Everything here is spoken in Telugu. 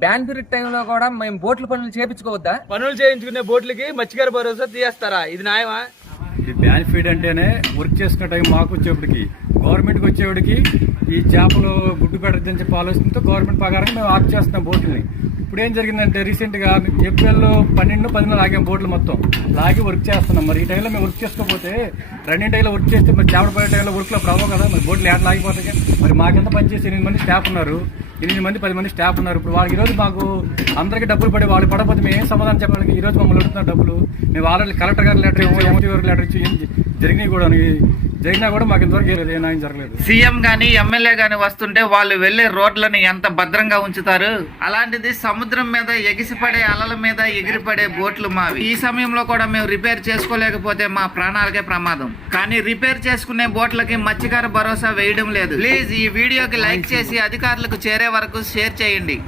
బ్యాన్ పీరియడ్ టైంలో కూడా మేము బోట్ల పనులు చేపించుకోవద్దా? పనులు చేయించుకునే బోట్లకి మత్స్యకార భరోసా తీయేస్తారా? ఇది న్యాయమా? ఈ బ్యాన్ ఫీడ్ అంటేనే వర్క్ చేసుకునే టైం మాకు వచ్చేప్పటికి గవర్నమెంట్కి వచ్చేవాడికి ఈ చేపలు గుడ్డు పెట్టదని చెప్పి ఆలోచనతో గవర్నమెంట్ ప్రకారంగా మేము ఆఫ్ చేస్తున్నాం బోట్లని. ఇప్పుడు ఏం జరిగిందంటే రీసెంట్గా ఏప్రిల్ 12, 14 లాగాం బోట్లు మొత్తం లాగి వర్క్ చేస్తున్నాం. మరి ఈ టైంలో మేము వర్క్ చేసుకోకపోతే రన్నింగ్ టైంలో వర్క్ చేస్తే మరి చేపల పడే టైంలో వర్క్లో అప్పుడు అవ్వవు కదా, మరి బోట్లు ఏట లాగిపోతాయి. మరి మాకెంత పనిచేసి 8 మంది స్టాఫ్ ఉన్నారు, 8 మంది 10 మంది స్టాఫ్ ఉన్నారు. ఇప్పుడు వాళ్ళకి ఈరోజు మాకు అందరికీ డబ్బులు పడి వాళ్ళు పడకపోతే మేము ఏం సమాధానం చెప్పాలి? ఈరోజు మమ్మల్ని అడుగుతున్న డబ్బులు మేము ఆల్రెడీ కలెక్టర్ గారు లెటర్ ఇచ్చి, ఎంపీ గారు లెటర్ ఇచ్చి జరిగినా కూడా మాకు ఇంతవరకు ఏ న్యాయం జరగలేదు. సీఎం గాని ఎమ్మెల్యే గాని వస్తుంటే వాళ్ళు వెళ్లే రోడ్లను ఎంత భద్రంగా ఉంచుతారు. అలాంటిది సముద్రం మీద ఎగిసిపడే అలల మీద ఎగిరిపడే బోట్లు మావి. ఈ సమయంలో కూడా మేము రిపేర్ చేసుకోలేకపోతే మా ప్రాణాలకే ప్రమాదం. కానీ రిపేర్ చేసుకునే బోట్లకి మత్స్యకార భరోసా వేయడం లేదు. ప్లీజ్ ఈ వీడియోకి లైక్ చేసి అధికారులకు చేరే వరకు షేర్ చేయండి.